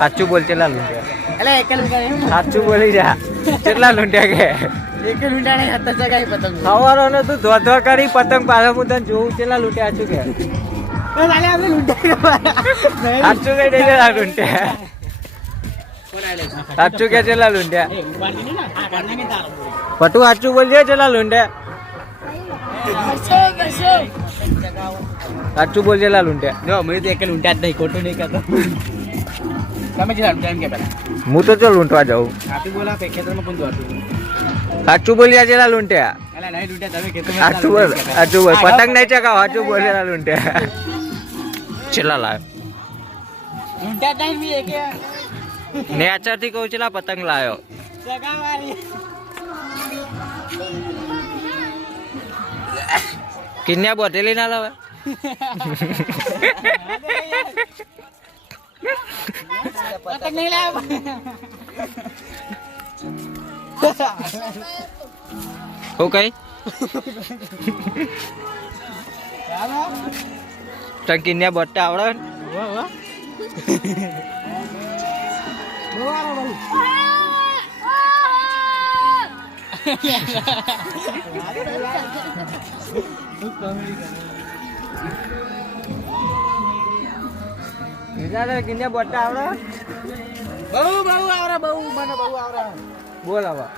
સાચું બોલ કેટલા લૂંટ્યા એટલે એક લૂંટ્યા સાચું બોલી જા કેટલા લૂંટ્યા કે એક લૂંટાણે હતા સગાઈ પતંગ સવારો ને તું ધોધો કરી પતંગ પાછા હું તને જોઉં કેટલા લૂંટ્યા સાચું કે આપણે લૂંટાઈ સાચું કઈ દે કેટલા લૂંટ્યા સાચું કે કેટલા લૂંટ્યા પટુ સાચું બોલજે કેટલા લૂંટ્યા સાચું બોલ કેટલા લૂંટ્યા જો મને તો એક લૂંટ્યા જ નહીં ખોટું નહીં કહેતો તમે કેટલા લૂંટ્યા એમ કે પેલા હું તો ચો લૂંટવા જાઉં સાચું બોલા ખેતરમાં કોણ હતું સાચું બોલ્યા કેટલા લૂંટ્યા એટલે નહીં લૂંટ્યા તમે ખેતરમાં સાચું બોલ સાચું બોલ પતંગ નહીં ચગાવ સાચું બોલ કેટલા લૂંટ્યા કેટલા લાવ્યો લૂંટ્યા જ નહીં એક નેચર થી કહું કેટલા પતંગ લાવ્યો સગાવાળી કિન્યા બોટેલી ના લાવે પતંગ નહીં લાવ હું કઈ તને કિન્યા બોટતા આવડે કિન્યા બોટતા આવડે બહુ આવરા બહુ મને બહુ આવરા બોલ આવા